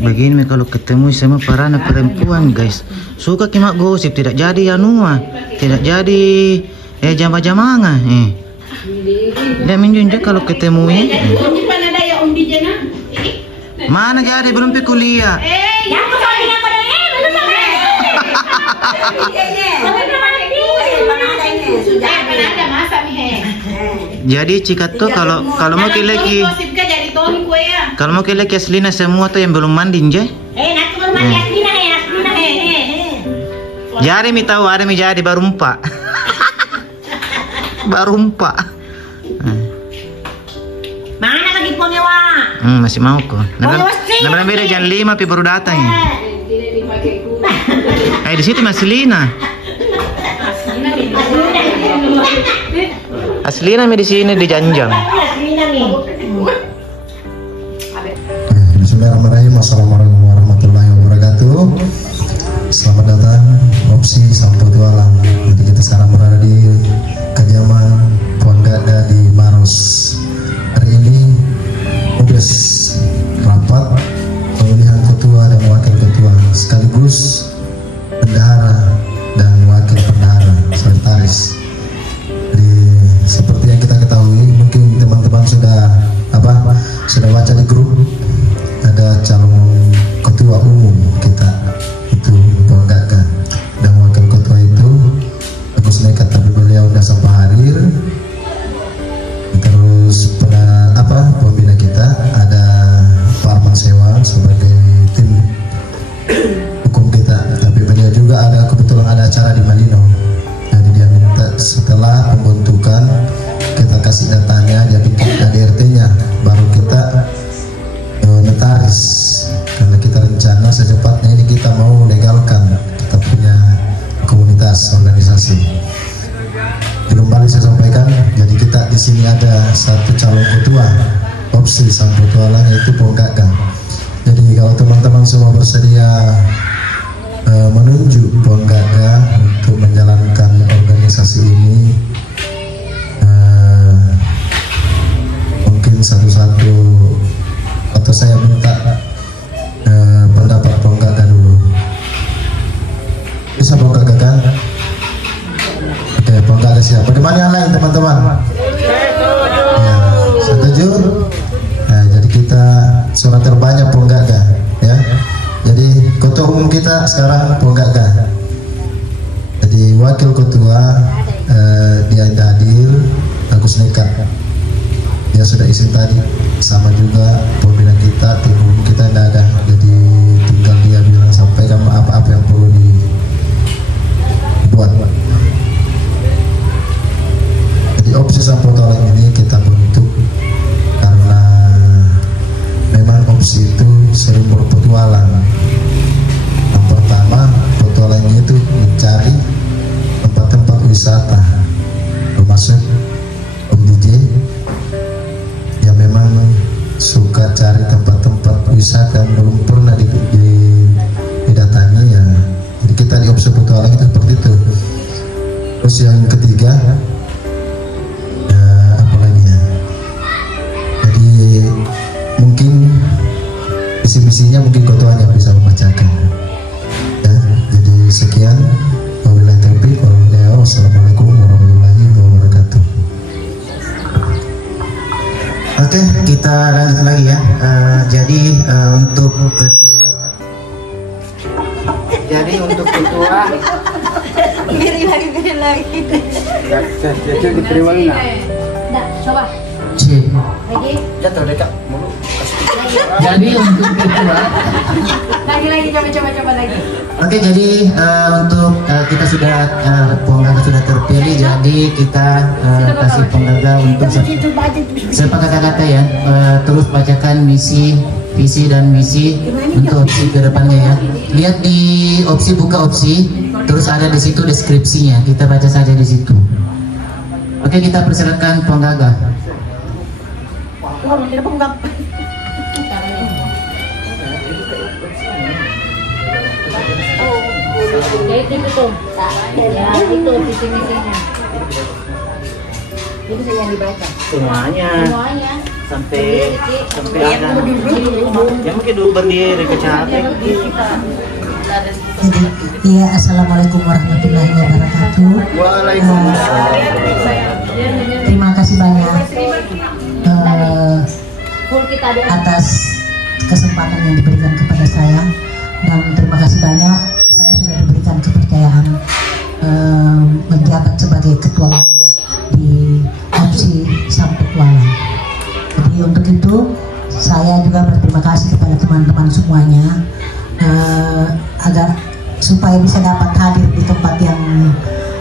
Begini kalau ketemu sama para anak perempuan guys, suka kimak gosip, tidak jadi anua, tidak jadi jama-jamanga. Dia menjunjung kalau ketemu mana jadi belum pergi kuliah. Jadi cikat tuh kalau mau lagi kalau mau lagi aslina semua tuh yang belum mandi nje. Jadi mi tahu ada mi jadi barumpa. Barumpa. Mana lagi ponyewa? Masih mau kok. Nah, beda jam 5 pi baru datang ya. Di situ masih Lina. Aslina mi di sini di Janjang. Bismillahirrahmanirrahim. Assalamualaikum warahmatullahi wabarakatuh. Selamat datang Opsi Sampotualang. Jadi kita sekarang berada di kediaman Pohon Gada di Maros. Hari ini tugas rapat pemilihan ketua dan wakil ketua sekaligus bendahara dan wakil bendahara sekretaris. Jadi seperti yang kita ketahui, mungkin teman-teman sudah baca di grup, ada calon ketua umum kita itu Pohon Gada dan wakil ketua itu Agus Nekat, tapi beliau sudah sampai hadir. Terus pembina kita ada Pak Arman Sewan sebagai tim hukum kita, tapi beliau juga ada kebetulan ada acara di Malino. Jadi dia minta setelah pembentukan kita kasih datanya, dia bikin ADRT-nya, baru kita notaris, karena kita rencana secepatnya ini kita mau legalkan, kita punya komunitas organisasi. Belum balik saya sampaikan, jadi kita di sini ada satu calon ketua Opsi Sampotualang, yaitu Pohon Gada. Jadi kalau teman-teman semua bersedia menunjuk Pohon Gada untuk menjalankan organisasi ini, mungkin satu-satu atau saya minta pendapat Pohon Gada dulu. Bisa Pohon Gada kan? Oke, Pohon Gada siap. Bagaimana yang lain teman-teman? Ya, setuju? Nah, jadi kita suara terbanyak Pohon Gada, ya. Jadi ketua umum kita sekarang Pohon Gada. Jadi wakil ketua dia hadir, Agus Nekat. Dia sudah izin tadi, sama juga pembina kita, tim umum kita tidak ada. Jadi tinggal dia bilang sampaikan apa-apa yang perlu dibuat. Jadi Opsi Sampotualang ini kita bentuk karena memang Opsi itu sering berpetualang. Yang pertama, petualang itu mencari tempat-tempat wisata, termasuk Om DJ yang memang suka cari tempat-tempat wisata yang belum pernah didatangi ya. Jadi kita di Opsi Petualang itu seperti itu. Terus yang ketiga, apalagi ya? Jadi mungkin visi-misinya mungkin ketuanya bisa membacakan. Ya, jadi sekian. Wabillahi taufiq wal hidayah. Wassalamualaikum warahmatullahi wabarakatuh. Oke, kita lanjut lagi ya. Jadi untuk ketua Biri lagi. Jadi diterima Lina. Dah, coba. Lagi. Jatuh dekat mulu. Jadi untuk ketua. Lagi coba lagi. Oke, jadi untuk kita sudah Pohon Gada sudah terpilih, jadi kita kasih Pohon Gada untuk siapa kata-kata ya, terus bacakan misi, visi dan misi untuk Opsi ke depannya ya. Lihat di Opsi, buka Opsi, terus ada di situ deskripsinya, kita baca saja di situ. Oke, kita persilakan Pohon Gada. Itu tuh. Ya, itu visi-misinya. Itu yang dibaca. Semuanya. sampai ada. Ya mungkin dulu berdiri ke capek. Iya, assalamualaikum warahmatullahi wabarakatuh. Terima kasih banyak atas kesempatan yang diberikan kepada saya, dan terima kasih banyak saya sudah diberikan kepercayaan menjabat sebagai ketua di opsi Sampetualang. Jadi untuk itu saya juga berterima kasih kepada teman-teman semuanya agar supaya bisa dapat hadir di tempat yang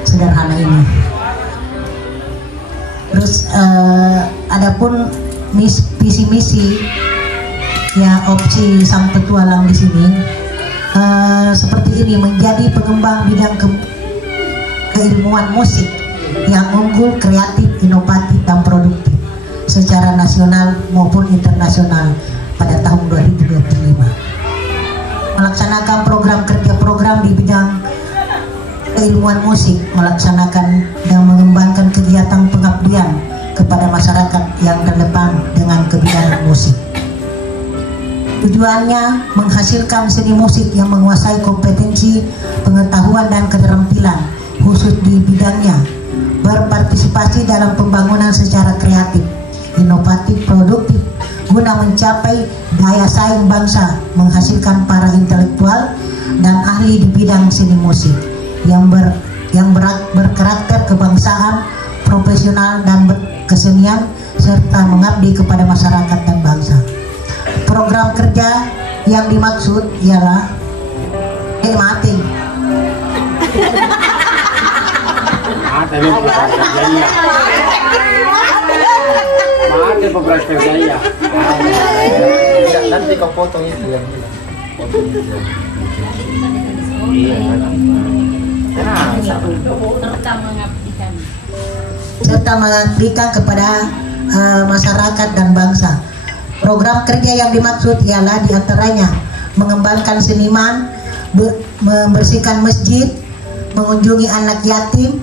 sederhana ini. Terus adapun visi misi ya opsi Sampetualang di sini seperti ini, menjadi pengembang bidang keilmuan musik yang unggul, kreatif, inovatif dan produktif secara nasional maupun internasional pada tahun 2025. Melaksanakan program di bidang keilmuan musik, melaksanakan dan mengembangkan kegiatan pengabdian kepada masyarakat yang terdepan dengan kebidanan musik. Tujuannya menghasilkan seni musik yang menguasai kompetensi, pengetahuan dan keterampilan khusus di bidangnya, berpartisipasi dalam pembangunan secara kreatif, inovatif, produktif guna mencapai daya saing bangsa, menghasilkan para intelektual dan ahli di bidang seni musik yang berkarakter kebangsaan, profesional dan kesenian, serta mengabdi kepada masyarakat dan bangsa. Program kerja yang dimaksud ialah mati. Program kerjanya. Nanti kau potong itu yang serta mengabdikan kepada masyarakat dan bangsa. Program kerja yang dimaksud ialah diantaranya mengembangkan seniman, membersihkan masjid, mengunjungi anak yatim,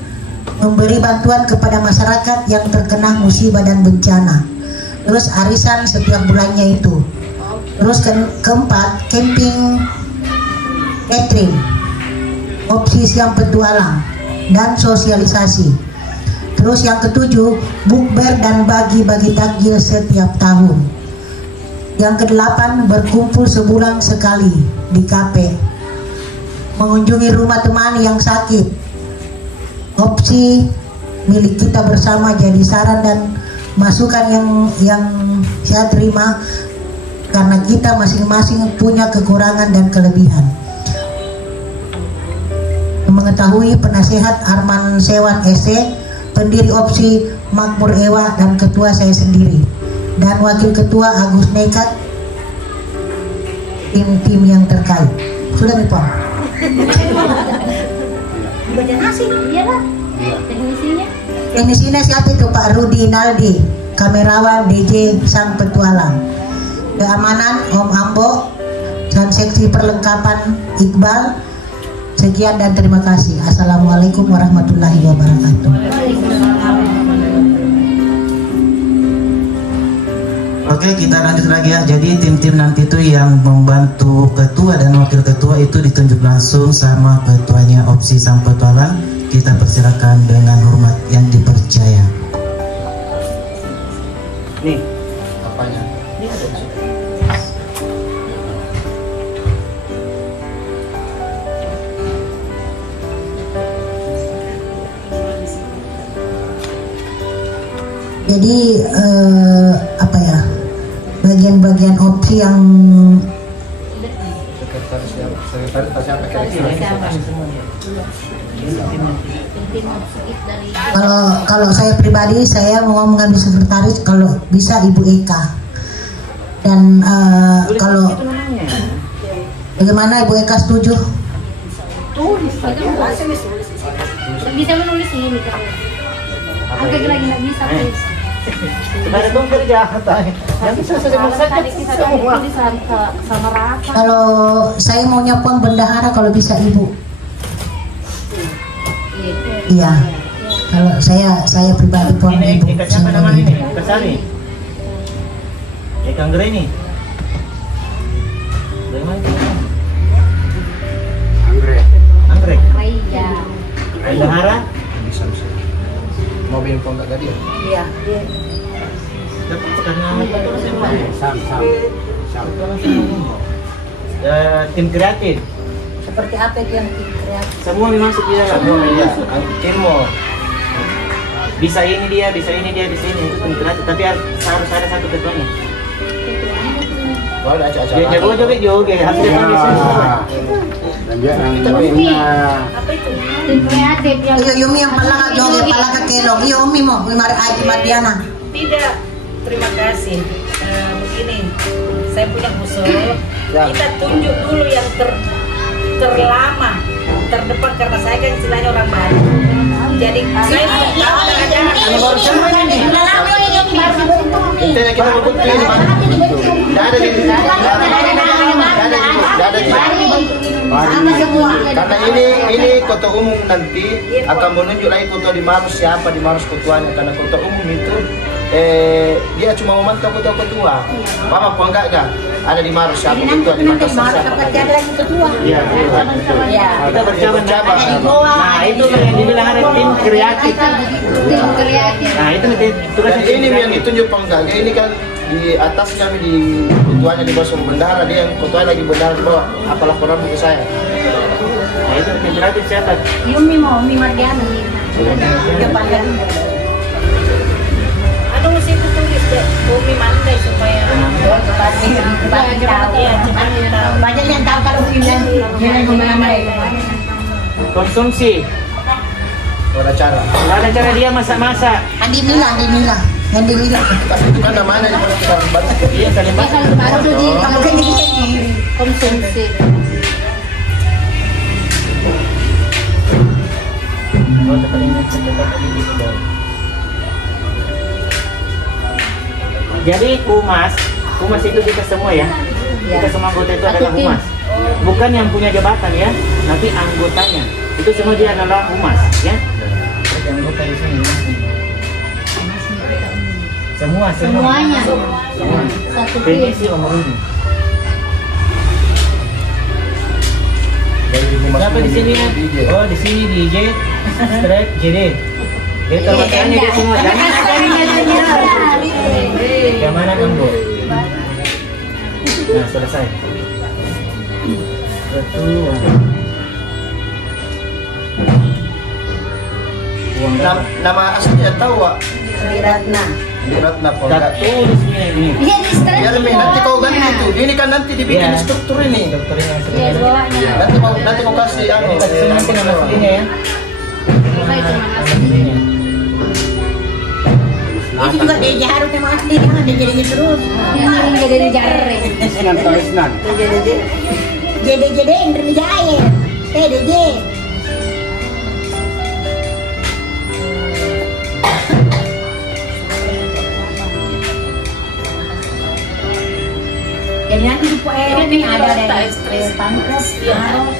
memberi bantuan kepada masyarakat yang terkena musibah dan bencana. Terus arisan setiap bulannya itu. Terus keempat, camping catering, opsi Sampetualang dan sosialisasi. Terus yang ketujuh, bukber dan bagi-bagi takjil setiap tahun. Yang kedelapan, berkumpul sebulan sekali di kafe, mengunjungi rumah teman yang sakit. Opsi milik kita bersama jadi saran dan masukan yang saya terima, karena kita masing-masing punya kekurangan dan kelebihan. Mengetahui penasehat Arman Sewan SC, pendiri opsi Makmur Ewa dan ketua saya sendiri, dan wakil ketua Agus Nekat, tim-tim yang terkait. Sudah nih Pak? Bagian asing, iyalah. Teknisinya. Teknisinya siapa itu? Pak Rudi Naldi, kamerawan DJ Sampetualang. Keamanan Om Ambo dan seksi perlengkapan Iqbal. Sekian dan terima kasih. Assalamualaikum warahmatullahi wabarakatuh. Oke, kita lanjut lagi ya. Jadi tim-tim nanti itu yang membantu ketua dan wakil ketua itu ditunjuk langsung sama ketuanya opsi Sampetualang. Kita persilakan dengan hormat yang dipercaya. Nih, apanya? ini ada di situ. Jadi apa ya, bagian-bagian opsi yang Sekretaris siapa kira-kira? kalau saya pribadi, saya mau mengambil sekretaris kalau bisa Ibu Eka. Dan kalau bagaimana Ibu Eka setuju? Tulis, bisa menulis ini kan. Angka lagi nggak bisa tulis. Kita dong kerja, yang bisa Tadi kita tulis sama Rafa. Kalau saya maunya Puang bendahara kalau bisa Ibu. Iya. Kalau saya pribadi Puang Ibu. Siapa namanya ini? Kesani. Anggrek ini. Dari mana itu? Anggrek. Anggrek. Raya. Bendahara. Bisa. Mobil kok enggak jadi. Iya. Dapat karena Sam. tim kreatif. Seperti apa itu yang kreatif? Semua memang masuk di dalam. Semua media. Kirmo. Bisa ini dia, bisa ini dia, bisa ini itu tim kreatif. Tapi harus ada satu ketuanya. Kalau ada acara. Dia jago joget harus dia panggil semua. Dan dia kita punya. Apa itu? Tim kreatif yang Iyo Yumi yang pala joge pala ke kelong. Iyo Yumi mo, Wimar Aji Madiana. Tidak, terima kasih. Begini, saya punya usul. Ya. Kita tunjuk dulu yang terlama, terdepan karena saya kan istilahnya orang baru. Jadi saya tidak tahu ajaran. Intinya kita berbukti ini Pak. Tidak ada di karena ini ketua umum nanti akan menunjuk lagi ketua di Maros siapa di Maros ketuanya karena ketua umum itu dia cuma memantau ketua. Paham apa enggak ada di Maros siapa ketua di Makassar siapa. Iya. Kita berjabat. Nah itu yang dibilang ada tim kreatif. tim kreatif. Nah itu tugasnya. Dan ini yang ditunjuk apa enggak? Ini kan di atas kami di ketuanya di bawah bendahara dia yang ketuanya lagi bendahara di bawah apa laporan ke saya. Nah itu tim kreatif siapa? Yumi mau Umi Mardiana. Aduh mesti itu tulis deh, Bumi Mandai supaya Banyak yang tahu kalau Bumi Konsumsi. Ada cara. Ada cara dia masak-masak. Andi Mila. Tapi itu kan namanya di kita baca. Iya saling Dia masak. selalu baru di Kamu kan jadi sendiri. konsumsi. Oh tetap ini tetap di situ. Jadi humas itu kita semua ya. Kita semua anggota itu adalah humas. Bukan yang punya jabatan ya, tapi anggotanya. Itu semua dia adalah humas ya. Jadi anggota di sini. Semuanya. Satu tim. Ini sih umur ini. Siapa di sini ya? Oh di sini DJ, Strap, JD. Dia terwakilnya dia semua kan? Yang mana kamu? Nah selesai. Betul. Nama aslinya tahu Wak? Ratna. Di Ratna Polda. Tulis ini. Iya di stress. Ya lebih nanti kau ganti itu. Ini kan nanti dibikin Iya. struktur ini. Dokter yang Iya di bawahnya. Nanti mau kasih Ini kasih semua nanti nama aslinya ya. Apa itu nama aslinya? Itu juga dia harus yang asli jangan dia jadinya terus. Ini jadi jare. Jadi Indri Jaya. TDJ. Jadi nanti di ini ada dari Pangkos, Maros,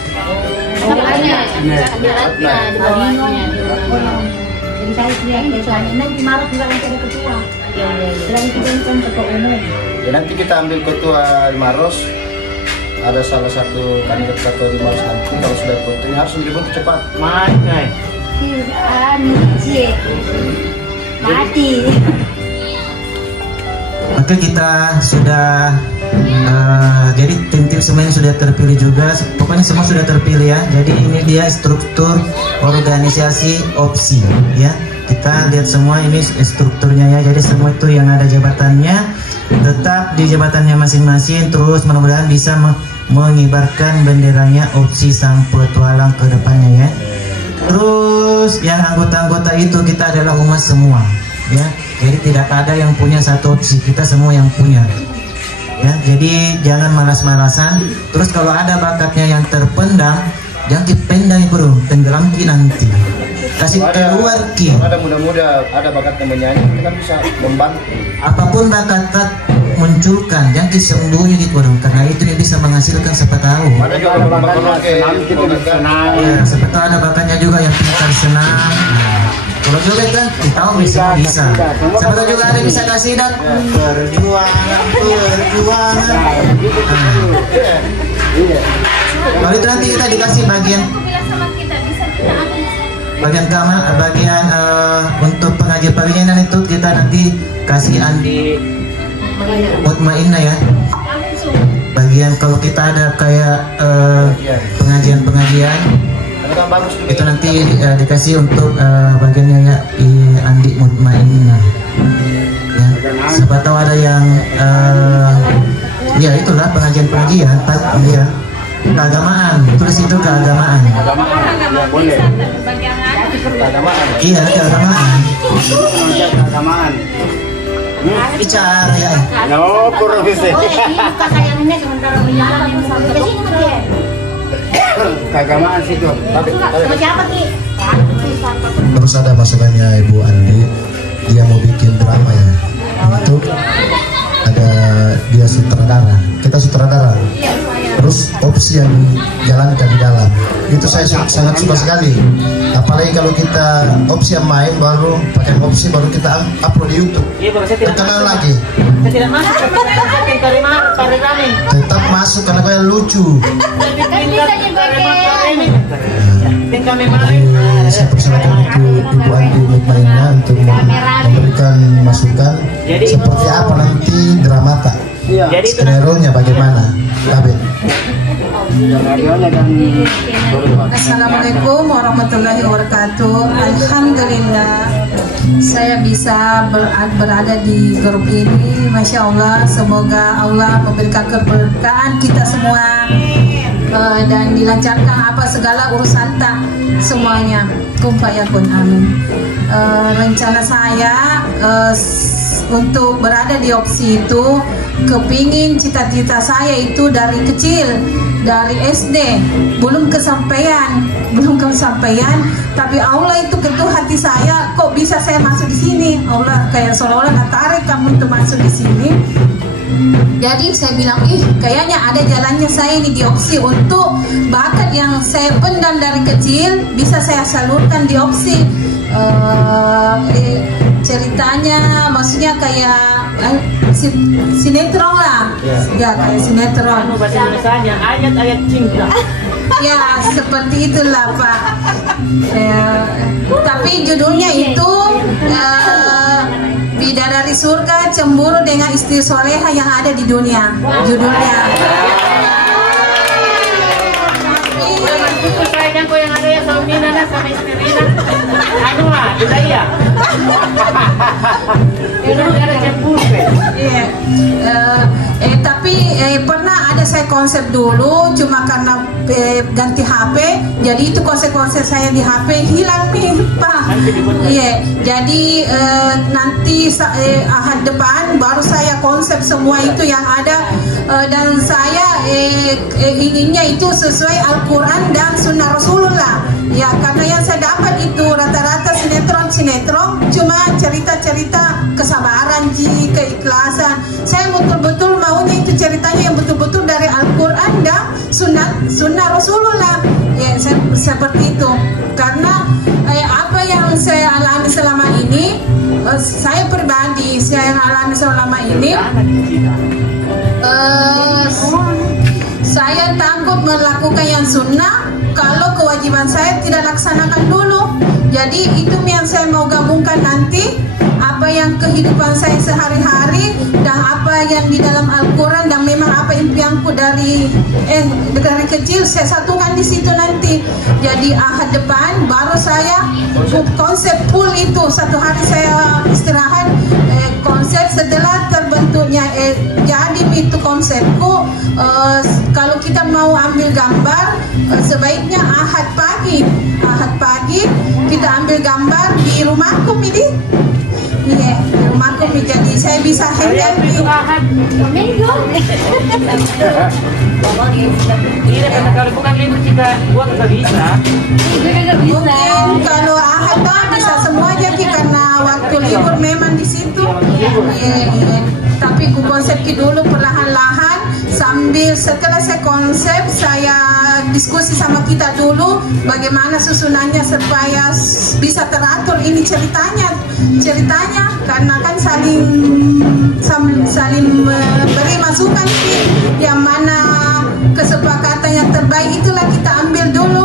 Semuanya. Ada Ratna di bawahnya. jadi saya sendiri dari suami nanti Maros juga nanti ada ketua. Selain kita kan ketua umum. Ya nanti kita ambil ketua di Maros. Ada salah satu kandidat ketua di Maros nanti kalau sudah ketua harus dibentuk cepat. Macai. Mati. Maka kita sudah jadi tim-tim semuanya sudah terpilih juga. Pokoknya semua sudah terpilih ya. Jadi ini dia struktur organisasi opsi ya. Kita lihat semua ini strukturnya ya. Jadi semua itu yang ada jabatannya tetap di jabatannya masing-masing. Terus mudah-mudahan bisa mengibarkan benderanya opsi sang petualang ke depannya ya. Terus yang anggota-anggota itu kita adalah umat semua ya. Jadi tidak ada yang punya satu opsi, kita semua yang punya ya. Jadi jangan malas-malasan. Terus kalau ada bakatnya yang terpendam, jangan dipendam bro, tenggelam nanti. Kasih keluar ki. Ada muda-muda, ada bakatnya menyanyi, kita bisa membantu. Apapun bakat munculkan, jangan disembunyi di bro, karena itu dia bisa menghasilkan siapa tahu. Ada juga bakatnya senam, Ya, siapa tahu ada bakatnya juga yang pintar senang. Nah, Kalau joget kan, tahu bisa. Siapa tahu juga ada bisa kasih dan perjuangan. Kalau itu nanti kita dikasih bagian untuk pengajian palingan itu kita nanti kasih Andi Mutmainah ya. Bagian kalau kita ada kayak pengajian itu nanti dikasih untuk bagiannya ya Andi Mutmainah ya. Siapa tahu ada yang ya itulah pengajian ya keagamaan, tulis itu keagamaan. Boleh. Iya keagamaan. Bicara ya. No, kurang bisa. Kayaknya sementara berjalan yang sampai ke sini dia. Keagamaan situ. Sama siapa Ki? Terus ada masukannya Ibu Andi, dia mau bikin drama ya. Itu ada dia sutradara, kita sutradara. Terus opsi yang dijalankan di dalam itu saya sangat suka sekali. Apalagi kalau kita opsi yang main baru pakai opsi baru kita upload di YouTube. Terkenal lagi. Tidak masuk Tetap masuk karena kayak lucu. Jadi saya persilakan untuk Ibu Andi Mutmainah untuk memberikan masukan seperti apa nanti dramata. Skenario-nya bagaimana? Babe. Assalamualaikum warahmatullahi wabarakatuh. Alhamdulillah saya bisa berada di grup ini. Masya Allah, semoga Allah memberikan keberkahan kita semua dan dilancarkan apa segala urusan tak semuanya. Kun fayakun, amin. Rencana saya untuk berada di opsi itu, kepingin cita-cita saya itu dari kecil, dari SD belum kesampaian, tapi Allah itu ketuk hati saya, kok bisa saya masuk di sini? Allah kayak seolah-olah tarik kamu untuk masuk di sini. Jadi saya bilang, kayaknya ada jalannya saya ini di opsi untuk bakat yang saya pendam dari kecil bisa saya salurkan di opsi. Ceritanya maksudnya kayak sinetron lah, ya kayak sinetron. Ayat-ayat cinta. Ya seperti itulah Pak. Tapi judulnya itu Bidadari Surga Cemburu dengan Istri Soleha yang ada di dunia. Judulnya. Kau yang ada ya sama Nina sama istri Nina. Anu mah, kita iya. Ini ada cemburu. Iya. Tapi pernah ada saya konsep dulu, cuma karena ganti HP, jadi itu konsep-konsep saya di HP hilang nih Pak. Iya. Jadi nanti ahad depan baru saya konsep semua itu yang ada, dan saya inginnya itu sesuai Al-Quran dan Sunnah Rasulullah. Ya karena yang saya dapat itu rata-rata sinetron cuma cerita-cerita kesabaran, keikhlasan. Saya betul-betul maunya itu ceritanya yang betul-betul dari Al-Quran dan Sunnah Rasulullah. Ya seperti itu. Karena apa yang saya alami selama ini, saya pribadi saya alami selama ini, saya takut melakukan yang sunnah kalau kewajiban saya tidak laksanakan dulu. Jadi itu yang saya mau gabungkan nanti, apa yang kehidupan saya sehari-hari dan apa yang di dalam Al-Quran dan memang apa impianku dari kecil saya satukan di situ nanti. Jadi ahad depan baru saya konsep full itu, satu hari saya istirahat konsep setelah terbentuknya jadi itu konsepku. Kalau kita mau ambil gambar sebaiknya ahad pagi kita ambil gambar di rumahku ini. Iya, di rumahku jadi saya bisa handle di Minggu. Iya, karena kalau bukan libur kita buat nggak bisa. Mungkin kalau ahad bisa semua jadi karena waktu libur memang di situ. Iya. Tapi ku konsep dulu perlahan-lahan sambil setelah saya konsep, saya diskusi sama kita dulu bagaimana susunannya supaya bisa teratur ini ceritanya karena kan saling beri masukan sih, yang mana kesepakatan yang terbaik itulah kita ambil dulu.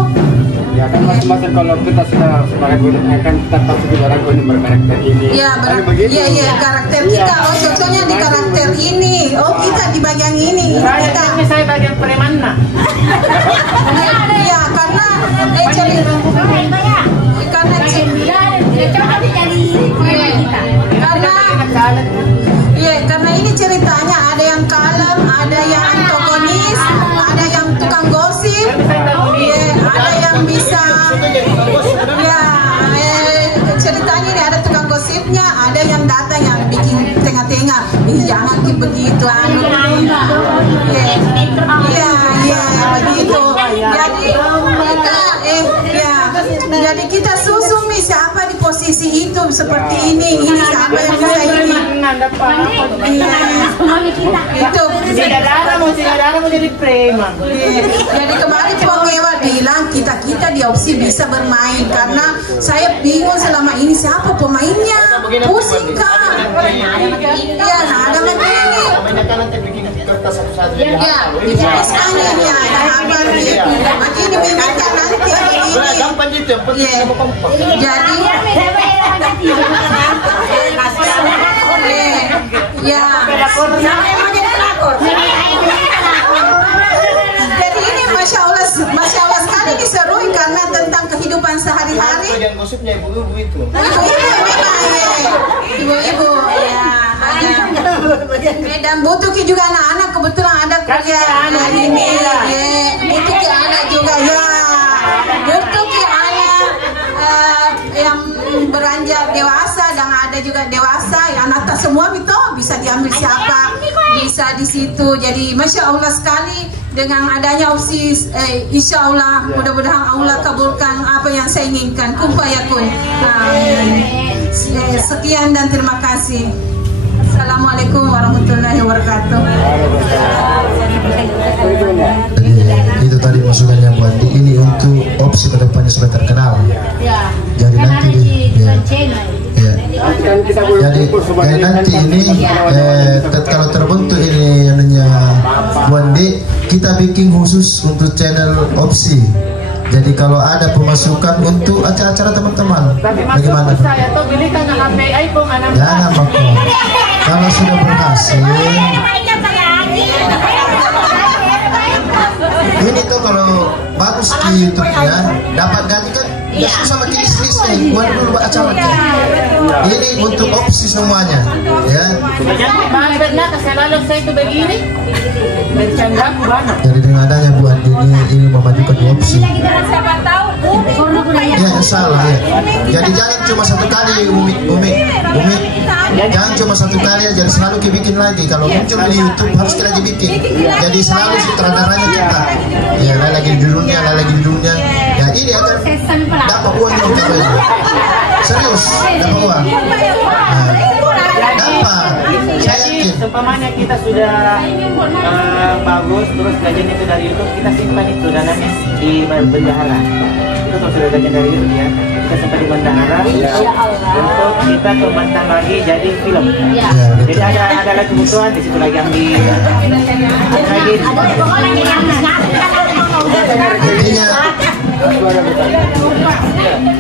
Ya kan masing-masing kalau kita sudah sebagai guru kan kita pasti orang guru berkarakter ini. Iya karakter kita. Oh cocoknya di karakter ini. Oh kita di bagian ini. Saya bagian preman nah. Iya karena karena ini ceritanya ada yang kalem, ada yang antagonis, ada yang tukang gosip, ada yang bisa ceritanya ini ada tukang gosipnya, ada yang datang yang bikin tengah-tengah, jangan begitu begitu. Jadi kita susun nih siapa di posisi itu seperti ini siapa yang bisa ini. Itu Tidak mau jadi preman. Jadi kemarin Bang Ewa bilang kita di opsi bisa bermain karena saya bingung selama ini siapa pemainnya, pusing kan. Iya, ada begini. Ya, di SK-nya ya, ada apa nih? Begini minta nanti jadi jadi ini masya Allah sekali diserui karena tentang kehidupan sehari-hari. Bagian gosipnya ibu-ibu itu. Ibu-ibu ya ada. Dan butuh juga anak-anak kebetulan ada kerja ini. Butuh anak juga ya. Butuh anak yang beranjak dewasa dan ada juga dewasa yang anak semua itu bisa diambil siapa bisa di situ. Jadi masya Allah sekali dengan adanya opsi insya Allah mudah-mudahan Allah kabulkan apa yang saya inginkan. Kun fayakun. Sekian dan terima kasih. Assalamualaikum warahmatullahi wabarakatuh. Itu tadi masukannya Bu Andi. Ini untuk opsi kedepannya supaya terkenal. Jadi nanti jadi nanti ini kalau terbentuk ini anunya Bu Andi, kita bikin khusus untuk channel opsi. Jadi kalau ada pemasukan untuk acara-acara teman-teman, bagaimana? Saya tuh belikan HP iPhone anak. Jangan Pak. Kalau sudah berhasil, ini tuh kalau bagus di YouTube-nya dapat gaji kan biasa sama list-listnya buat dulu acaranya. Ini untuk opsi semuanya ya. Saya itu begini bercanda banget. Jadi dengan adanya Bu Andi ini memajukan opsi. Ya salah ya. Jadi jangan cuma satu kali Umi. Jangan cuma satu kali aja, selalu bikin lagi. Kalau muncul di YouTube harus kita lagi bikin. Jadi selalu sutradaranya kita. Ya lagi di dunia. Ya ini akan dapat uang juga ini. Serius, dapat uang. Dapat. Saya yakin. Seumpamanya kita sudah bagus, terus gajian itu dari YouTube, kita simpan itu dananya di bendahara. Itu kalau sudah gajian dari YouTube ya, kita simpan di bendahara untuk kita kembangkan lagi jadi film. Jadi ada lagi kebutuhan di situ lagi yang di lagi.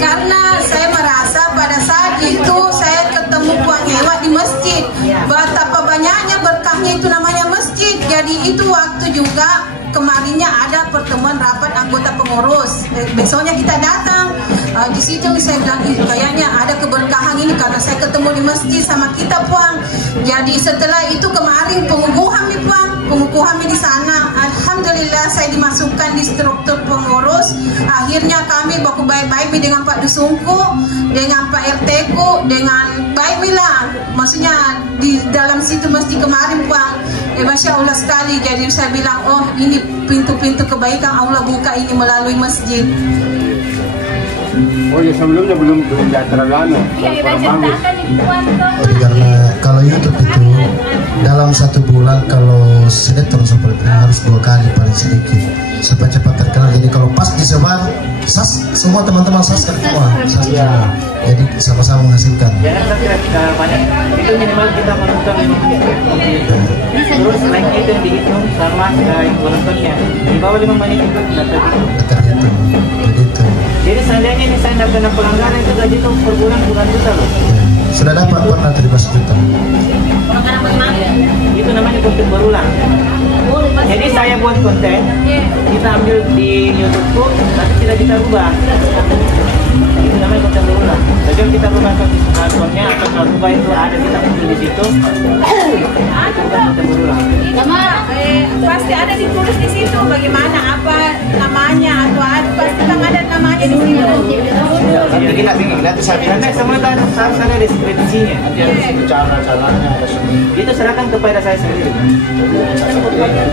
Karena saya merasa pada saat itu saya ketemu Puan Ewa di masjid, betapa banyaknya berkahnya itu namanya masjid. Jadi itu waktu juga kemarinnya ada pertemuan rapat anggota pengurus. Besoknya kita datang. Di situ saya bilang kayaknya ada keberkahan ini karena saya ketemu di masjid sama kita Puan. Jadi setelah itu kemarin pengukuhan nih Puan, pengukuhan di sana. Alhamdulillah saya dimasukkan di struktur pengurus. Akhirnya kami baku baik-baik dengan Pak Dusunku, dengan Pak RT ku, dengan baik bilang. Maksudnya di dalam situ masjid kemarin Puan. Masya Allah sekali. Jadi saya bilang oh ini pintu-pintu kebaikan Allah buka ini melalui masjid. Oh ya sebelumnya belum terlalu lama. Karena kalau YouTube itu dalam 1 bulan kalau sinetron seperti ini harus 2 kali paling sedikit supaya cepat terkenal. Jadi kalau pas disebar semua teman-teman subscribe semua, jadi sama-sama menghasilkan. Jangan subscribe banyak, itu minimal kita menonton 5 menit. Terus like itu yang dihitung sama penontonnya di bawah 5 menit itu terhitung. Begitu. Jadi seandainya ini saya dapat pelanggaran itu gaji itu per bulan bukan juta loh. Sudah dapat pernah 13 juta. Itu namanya konten berulang. Jadi saya buat konten, kita ambil di YouTube, tapi tidak kita rubah. Itu namanya konten berulang. Jadi kita rubah akunnya atau rubah itu ada kita ambil di situ. Itu konten berulang. Pasti ada ditulis di situ bagaimana apa namanya atau pasti kan ada namanya di situ. Nanti kita bikin, nanti saya bilang Semua harus ada deskripsinya. nanti harus cara-caranya Itu serahkan kepada saya sendiri.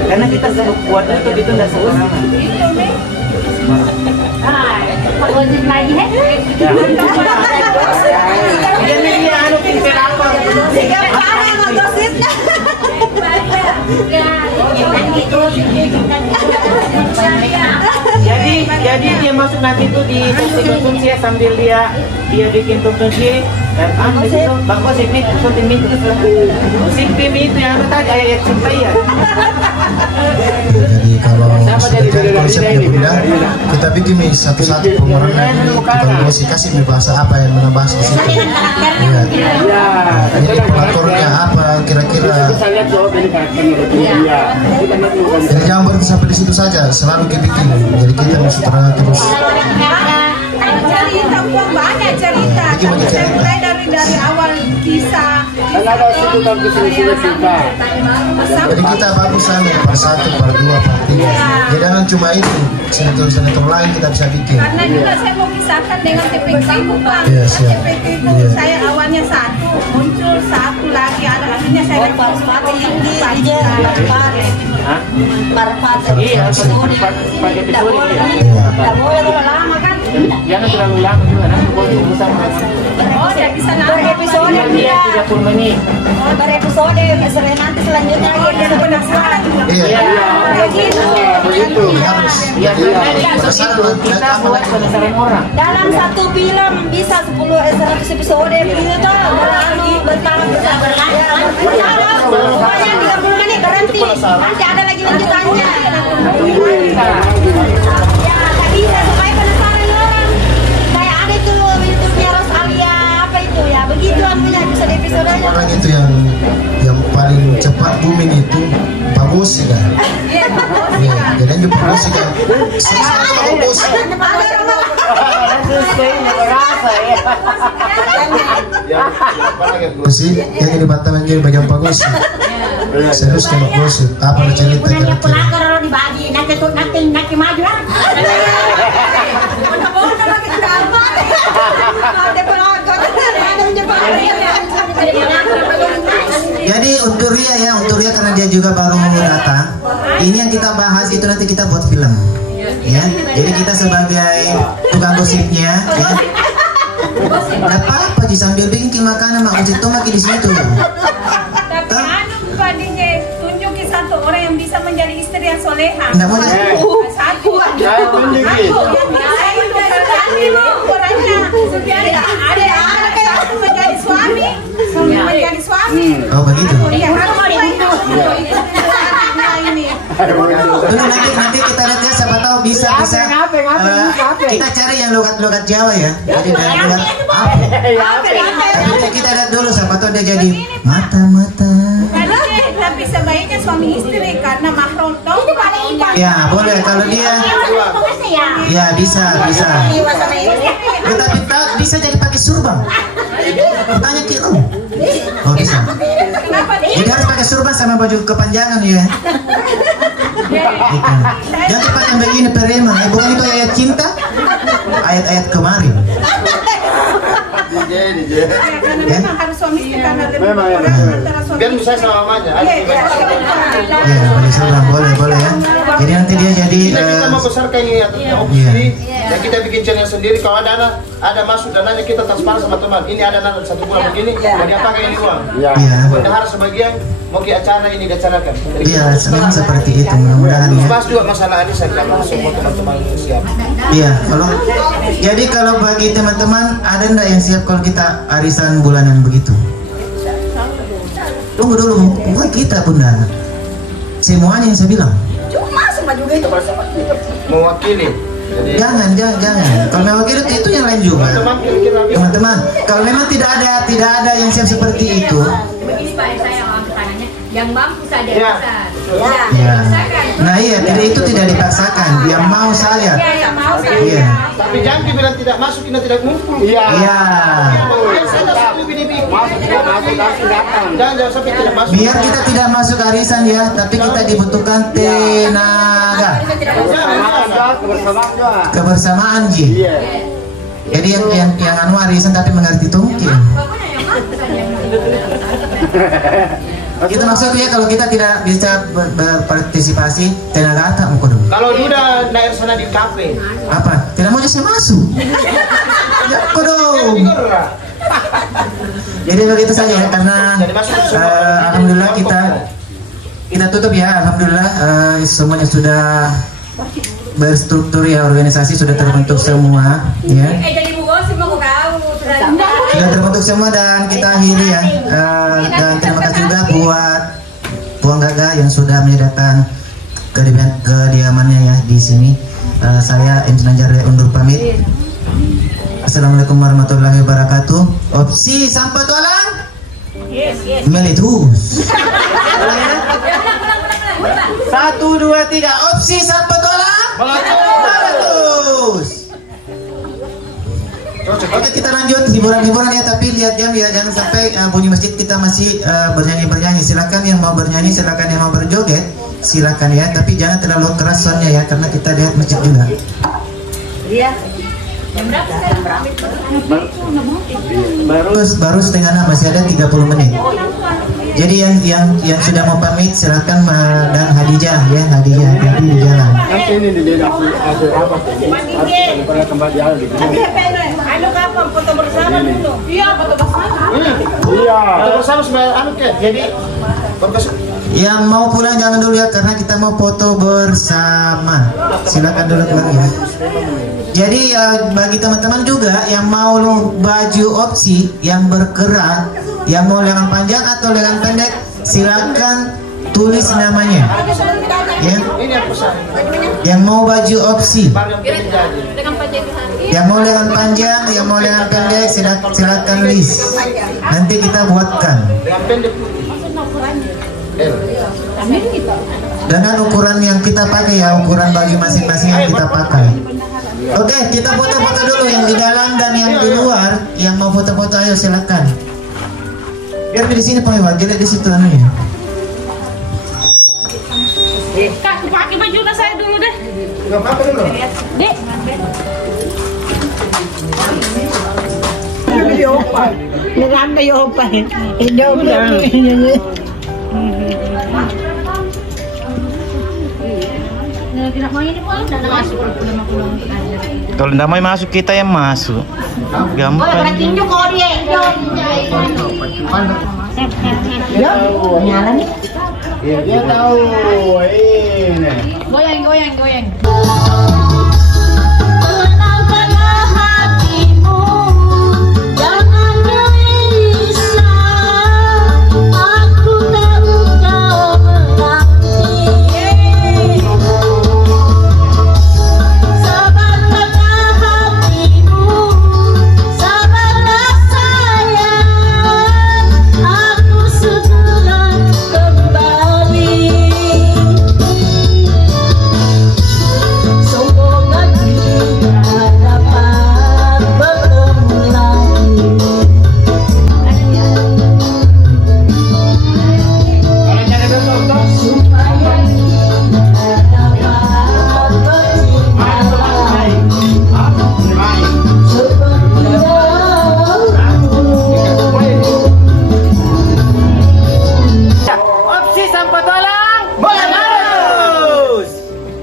Karena kita buat YouTube itu tidak sembarangan. Wajib lagi ya? Jadi dia anu pinter apa? Jadi dia masuk nanti itu di konsumsi ya, sambil dia bikin konsumsi dan begitu Bang Bos ini konsumsi musik tim itu yang tadi ayat cinta ya. Jadi kalau sudah jadi konsepnya beda, kita bikin nih satu-satu pemerannya ini tukang musik kasih nih bahasa apa yang mana bahas di situ. Jadi pelakornya apa kira-kira. Jadi jangan berhenti sampai di situ saja, selalu dibikin. Jadi kita mesti terang terus. Cerita uang banyak cerita. Saya mulai dari awal kisah. Jadi kita bagus sama per 1, per 2, per 3. Jadi jangan cuma itu, sinetron lain kita bisa bikin. Karena juga saya mau kisahkan dengan TPK bukan. TPK itu saya awalnya 1, muncul 1 lagi, ada akhirnya saya Parfat Iya, pakai episode ya. Tidak boleh terlalu lama kan? Jangan terlalu lama juga, nanti boleh urusan. oh ya bisa nambah Berepisode Dia 30 menit. berepisode nanti selanjutnya lagi ada penasaran. Iya. Begitu. Ya, kita buat penasaran orang. Dalam 1 film bisa 100 episode itu dalam bertahan pokoknya 30 menit berhenti nanti ada lagi lanjutannya. Ya tak bisa supaya penasaran orang. Kayak ada tuh YouTube-nya Rosalia apa itu ya begitu anunya episode-episodenya. Orang itu yang paling cepat booming itu bagus ya. Iya, Jadi yang bagus ya. Bagus. Sih, yang di Batam aja bagian bagus. Serius kalau bagus. Apa cerita kira-kira? Kalau dibagi nanti maju lah. Jadi untuk Ria karena dia juga baru datang. Ini yang kita bahas itu nanti kita buat film. Ya. Jadi kita sebagai tukang gosipnya ya. Enggak apa-apa sih sambil bikin makanan mak gosip tuh makin di situ. tapi anu Pak DJ tunjukin 1 orang yang bisa menjadi istri yang soleha. Enggak boleh. Satu yang ada kayak menjadi suami, menjadi suami. Oh begitu. Iya, harus begitu. Nanti kita lihat ya siapa tahu bisa kita cari yang logat Jawa ya. Jadi dari logat tapi kita lihat dulu siapa tahu dia jadi mata-mata. Tapi sebaiknya suami istri karena mahram toh. Ya boleh kalau dia. Ya bisa. Tetapi bisa jadi pakai surban. Tanya ke oh bisa. Jadi harus pakai surban sama baju kepanjangan ya. Gitu. Jangan pakai begini preman. Bukan itu ayat cinta. Ayat-ayat kemarin. Karena memang harus suami istri karena lebih antara suami. Biar bisa sama mamanya. Ya boleh surban boleh ya. Jadi nanti dia jadi kita mau besarkan ini opsi dan kita bikin channel sendiri. Kalau ada masuk dananya kita transparan sama teman. Ini ada dana 1 bulan begini, mau diapakan ini uang? Bendahara sebagian mau ke acara ini diacarakan. Iya, memang seperti itu. Mudah-mudahan ya. Bahas juga masalah ini saya bilang semua teman-teman siap. Iya, jadi kalau bagi teman-teman ada enggak yang siap kalau kita arisan bulanan begitu? Tunggu dulu, bukan kita Bunda. Semuanya yang saya bilang. Cuma sama juga itu kalau sama Mewakili. Jangan. Kalau mewakili itu yang lain juga. Teman-teman, kalau memang tidak ada yang siap seperti itu. begini Pak, saya kesananya yang mampu saja besar. Ya. Nah iya, itu tidak dipaksakan. Yang mau saja. Yang mau saja. Iya. Tapi jangan dibilang tidak masuk, kita tidak ngumpul. Iya. Jangan sampai tidak masuk. Biar kita tidak masuk arisan ya, tapi kita dibutuhkan tenaga. Kebersamaan Ji. Jadi yang anu arisan tapi mengerti itu mungkin. Itu maksudnya kalau kita tidak bisa berpartisipasi tenaga tak mau dong. Kalau udah naik sana di kafe. Apa? Tidak mau jadi masuk. Ya kodong. Jadi begitu saja ya, karena alhamdulillah kita tutup ya, alhamdulillah semuanya sudah berstruktur ya, organisasi sudah terbentuk semua ya. Sudah terbentuk semua dan kita akhiri ya. Dan terima kasih juga buat Puang Gaga yang sudah menyediakan kediamannya ya di sini. Saya Insinyur undur pamit. Assalamualaikum warahmatullahi wabarakatuh. Opsi sampai tualang. Meletus. 1, 2, 3. Opsi sampai tualang. Meletus. Oke, kita lanjut hiburan-hiburan ya, tapi lihat jam ya, jangan sampai bunyi masjid kita masih bernyanyi. Silakan yang mau bernyanyi, silakan yang mau berjoget, silakan ya, tapi jangan terlalu keras soundnya ya, karena kita lihat masjid juga. Iya. Baru setengah 6, masih ada 30 menit. Jadi yang sudah mau pamit silakan dan Hadijah ya, Hadijah hati di jalan. Nanti ini di hasil apa? Pernah kembali jalan gitu. Anu kapan foto bersama dulu? Iya, foto bersama. Iya. Foto bersama sebagai anu ke. Jadi yang mau pulang jangan dulu ya, karena kita mau foto bersama. Silakan dulu pulang ya. Jadi bagi teman-teman juga yang mau baju opsi yang bergerak, yang mau lengan panjang atau lengan pendek, silakan tulis namanya. Ya. Yang mau baju opsi, yang mau lengan panjang, yang mau lengan pendek, silakan list. Nanti kita buatkan. Dengan ukuran yang kita pakai ya, ukuran bagi masing-masing yang kita pakai. Oke, kita foto-foto dulu yang di dalam dan yang di luar. Yang mau foto-foto ayo silakan. Biar di sini Pak, jadi di situ anunya. Kak, pakai baju saya dulu deh. Enggak apa-apa dulu. Dek. Naganda yung opa. Idaw lang. Kalau tidak mau masuk, kita yang masuk. Gampang. Nyala nih. Dia tahu ini. Goyang.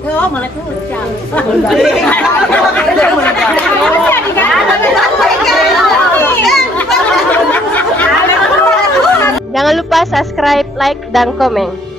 Oh, malah tuh. Jangan lupa subscribe, like, dan komen.